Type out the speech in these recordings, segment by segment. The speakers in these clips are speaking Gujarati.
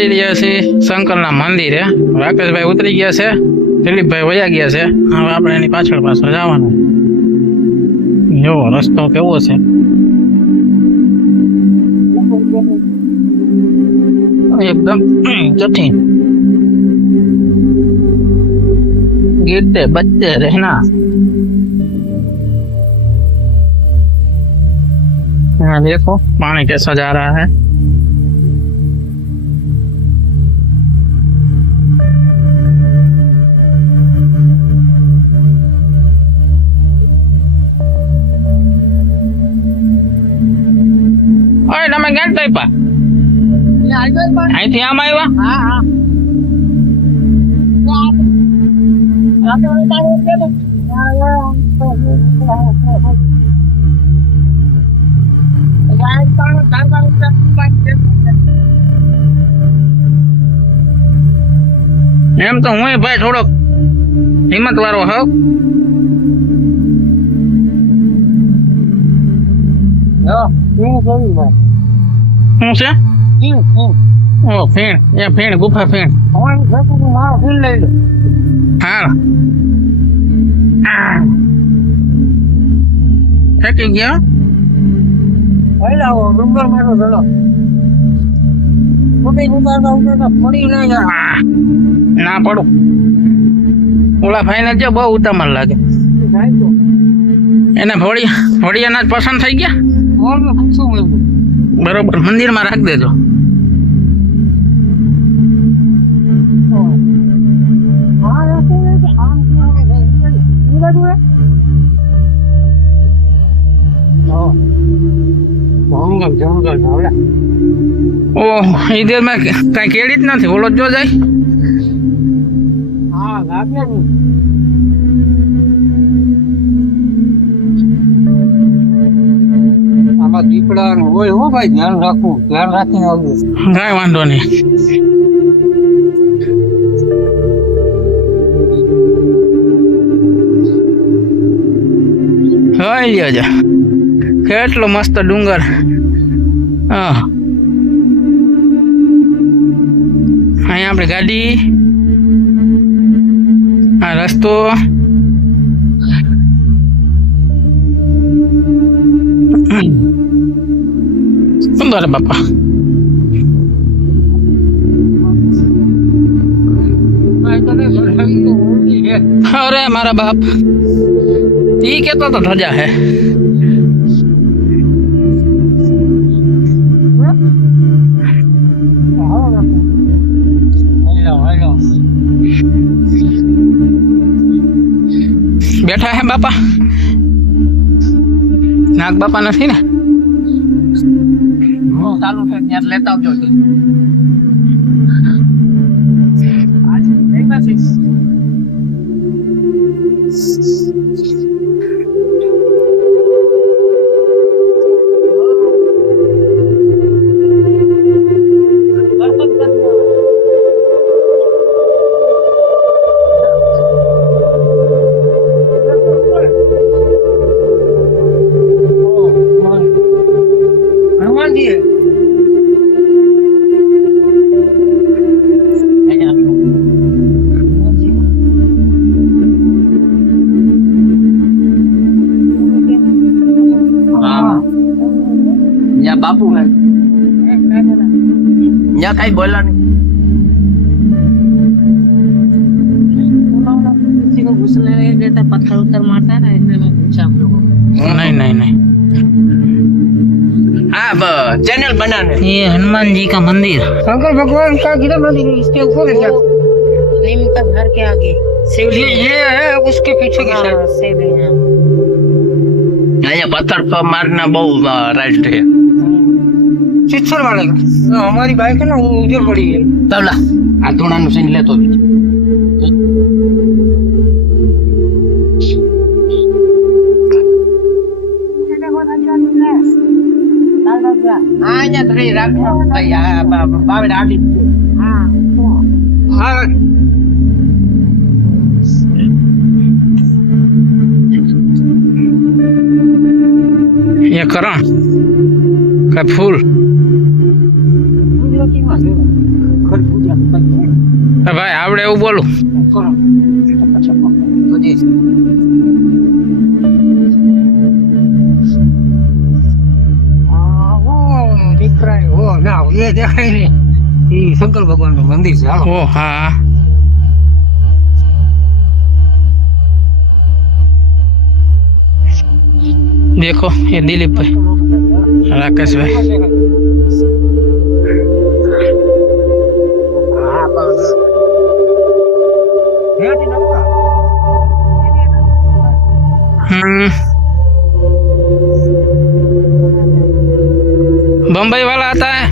જઈ રહ્યા છીએ શંકરના મંદિરે. રાકેશભાઈ ઉતરી ગયા છે, દિલીપભાઈ વયા ગયા છે. હવે આપણે એની પાછળ જવાનું. જો રસ્તો કેવો છે, एकदम कठिन. गिरते बचते रहना. यहाँ देखो पानी कैसा जा रहा है. ओए તમે ક્યાં તઈપા? અહીંથી આમ આવ્યા? એમ તો હું ભાઈ થોડોક હિંમત વાળો હોઉં. શું છે? ઓ ફેણ, એ ફેણ ગુફા ફેણ. હા ફેંકી ગયા. ના પડું. ઓલા ભાઈ ને જો બહુ ઉતામળ લાગે. એને ભોળિયાના જ પસંદ થઈ ગયા. બરોબર, મંદિરમાં રાખી દેજો. ઓહ, ઇધર માં કઈ કેડી જ નથી. ઓલો જો જાય. દીપડા હોય હો ભાઈ, ધ્યાન રાખવું. ધ્યાન રાખીને આવજો. કાંઈ વાંધો નહીં. જોઈ લ્યો જા, કેટલો મસ્ત ડુંગર. હા, અહીંયા આપણી ગાડી, આ રસ્તો. સુંદર બાપા. અરે મારા બાપ, ઈ કેતો તો ધજા હે. બેઠા હે બાપા. નાગ બાપા નથી ને? ચાલુ છે ત્યાં લેતા આવજો. बापू है यहाँ कहीं बोला नहीं. किसी को घुसने नहीं देता, पत्थर उत्तर मारता है ना, इसलिए मैं पूछा आप लोगों को. नहीं. आप चैनल बनाने. ये हनुमान जी का मंदिर, शंकर भगवान का गिरा मंदिर, इसके ऊपर है क्या? नीम का घर के आगे शिवलिंग ये है, उसके पीछे की साइड शिवलिंग है. यहाँ पत्थर पर मारना बहुत राइट है. चित्सर वाले का हमारी बाइक है ना, वो उधर पड़ी है. तबला आ थोड़ा नुकसान ले तो हाँ यहाँ थोड़ी रात बाबे डाली. हाँ हाँ ये करण का फूल. એવું બોલું. દેખાય ને એ શંકર ભગવાન નું મંદિર છે. હાલો. ઓ હા, देखो ये दिलीप भाई, राकेश भाई. बम्बई वाला आता है.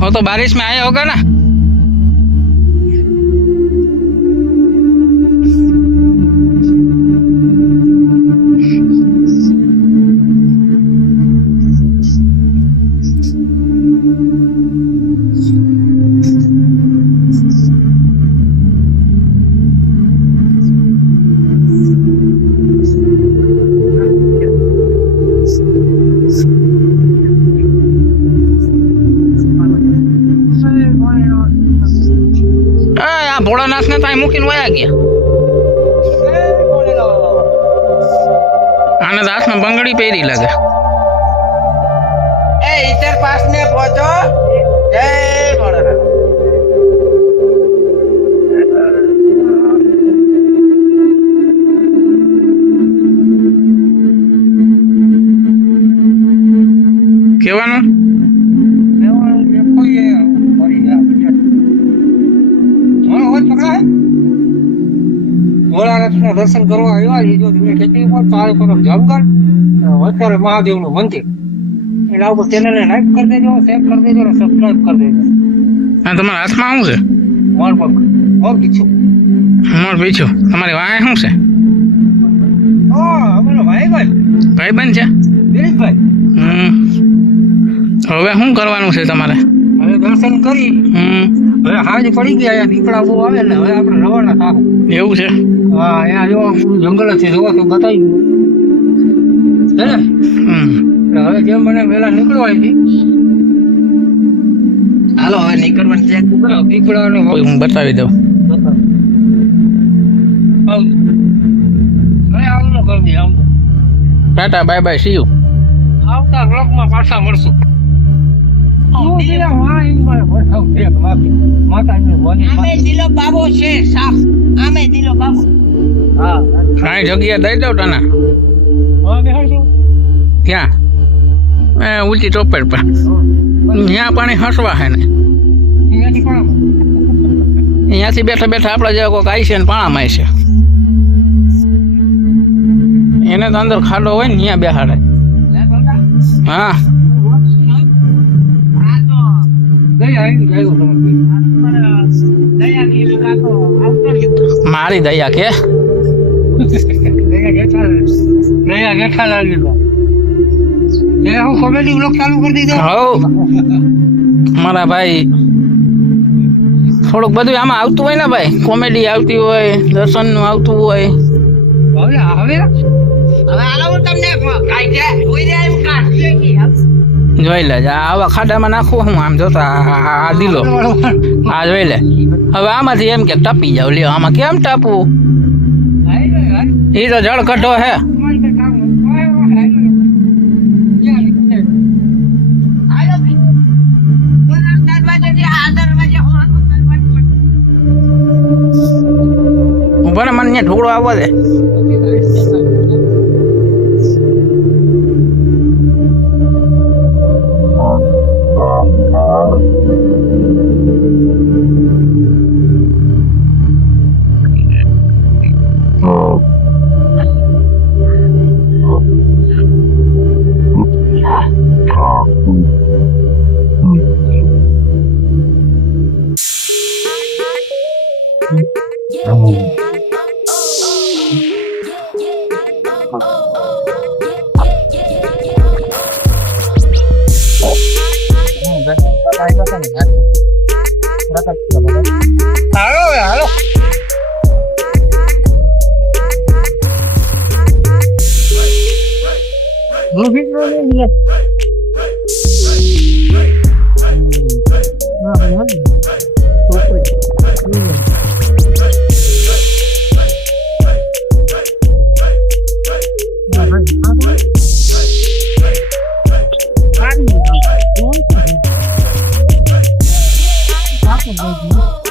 वो तो बारिश में आया होगा ना. ભોળાનાથ ને ત્યાં મૂકીને વયા ગયા. આને તો હાથમાં બંગડી પહેરી લાગે. ઇતર પાસ ને પહોંચો. જય ભોળાનાથ. કેવાનું ભોળાનાથ ના દર્શન કરવા આવ્યા. જો તમે ખેતી ઉપર ચારે તરફ જંગલ, અત્યારે મહાદેવ નું મંદિર. એના ઉપર ચેનલ ને લાઈક કરી દેજો, શેર કરી દેજો અને સબસ્ક્રાઇબ કરી દેજો. હા, તમારા હાથમાં શું છે? મોર પગ ઓર પીછું મોર પીછું. તમારી વાય શું છે? અમારો ભાઈ બંધ છે. દિલીપભાઈ. હવે શું કરવાનું છે તમારે? હવે દર્શન કરી હવે હાજ પડી ગયા. દીપડા બહુ આવે ને હવે આપણે રવાના થાવું. એવું છે? હા, અહીંયા જો જંગલ છે, જોવા તો બતાવી હે ને. હવે જેમ મને વહેલા નીકળવા હતી. હાલો હવે નીકળવાનું ચેક કરો. દીપડાને હું બતાવી દઉં. આવું કરી દે. આવું Tata, bye bye, C you. આવતા બ્લોકમાં પાછા મળશું. કાંઈ જગ્યા દઈ દઉં તને ત્યાં ઊંચી ચોપેડ પર. ત્યાં પાણી હસવા હે ને. અહીંયાથી બેઠા બેઠા આપડે જેવા કોઈક આવી છે ને પાણામાં છે. એને તો અંદર ખાડો હોય ને ત્યાં બેહાડે. હા, મારી દયા કે કોમેડી બ્લોગ ચાલુ કરી દીધો. મારા ભાઈ થોડુંક બધું આમાં આવતું હોય ને ભાઈ. કોમેડી આવતી હોય, દર્શન નું આવતું હોય. જોઈ લે, આવા ખાડામાં નાખવું હું આમ જોતા આ દીલો આ જોઈ લે. હવે આમાંથી એમ કે ટપી જાવ. લ્યો આમાં કેમ ટપવું? એ તો જળ કઢો હે. ઉભા ને, મને ત્યાં ઢોકળો આવવા દે. હાલો Thank you.